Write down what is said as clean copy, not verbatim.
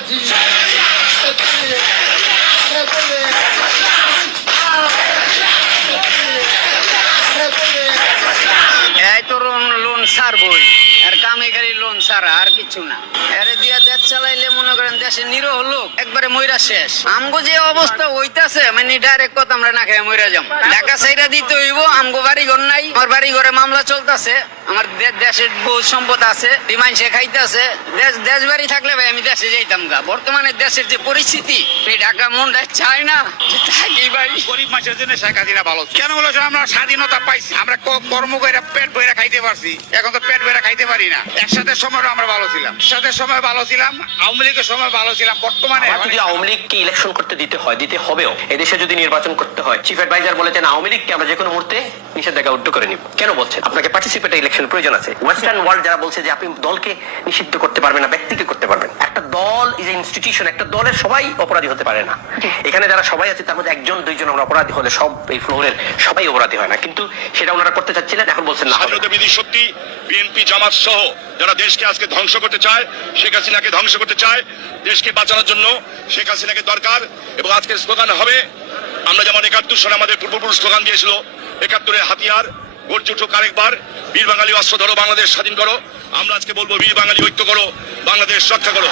এই তো লোন ছাড়বই, আর কামে গাড়ি লোন ছাড়া আর কিছু না। এরে দিয়া দেশ চালাইলে মনে করেন দেশে নিরহ লোক একবারে মইরা শেষ। আমগো যে অবস্থা হইতাছে মানে ডাইরেক্ট কথা আমরা না খেয়ে মইরা যাম। ঢাকা সাইরা দিতে হইব, আমগো বাড়ি ঘর নাই, আমার বাড়ি ঘরে মামলা চলতেছে, আমার দেশের বহু সম্পদ আছে, বিমান সে খাইতেছে। দেশ বাড়ি থাকলে ভাই আমি দেশে যাইতাম গা। বর্তমানে দেশের যে পরিস্থিতি, এই ঢাকা মনটা চায় না থাকি ভাই। গরিব মানুষের জন্য শেখ হাসিনা ভালো কেন বলো? আমরা স্বাধীনতা পাইছি, আমরা কর্ম করে পেট ভরে খাইতে পারছি, এখন তো পেট ভরে খাইতে পারি না। একসাথে সময় আমরা ভালো ছিলাম, একসাথে সময় ভালো ছিলাম, আওয়ামী লীগের সময় ভালো ছিলাম। বর্তমানে যদি আওয়ামী লীগকে ইলেকশন করতে দিতে হয়, দিতে হবেও, এদেশে যদি নির্বাচন করতে হয়, চিফ অ্যাডভাইজার বলেছেন আওয়ামী লীগকে আমরা যে কোনো মুহূর্তে নিষেধাজ্ঞা উড্ড করে নিব। কেন বলছেন? আপনাকে পার্টিসিপেট ইলেকশন প্রয়োজন আছে। ওয়েস্টার্ন ওয়ার্ল্ড যারা বলছে যে আপনি দলকে নিষিদ্ধ করতে পারবেন না, ব্যক্তিকে করতে পারবেন। একটা দল ইজ এ ইনস্টিটিউশন, একটা দলের সবাই অপরাধী হতে পারে না। এখানে যারা সবাই আছে তার মধ্যে একজন দুইজন আমরা অপরাধী হলে সব এই ফ্লোরের সবাই অপরাধী হয় না, কিন্তু সেটা ওনারা করতে চাচ্ছিলেন, এখন বলছেন না। স্বাধীনতা বিধি সত্যি বিএনপি জামাত সহ যারা দেশকে আজকে ধ্বংস করতে চায়, শেখ হাসিনাকে ধ্বংস করতে চায়, দেশকে বাঁচানোর জন্য শেখ হাসিনাকে দরকার। এবং আজকে স্লোগান হবে, আমরা যেমন 71 সালে আমাদের পূর্বপুরুষ স্লোগান দিয়েছিল, 71-এর হাতিয়ার গর্জে উঠুক আরেকবার, বীর বাঙালি অস্ত্র ধরো, বাংলাদেশ স্বাধীন করো। আমরা আজকে বলবো, বীর বাঙালি ঐক্য করো, বাংলাদেশ রক্ষা করো।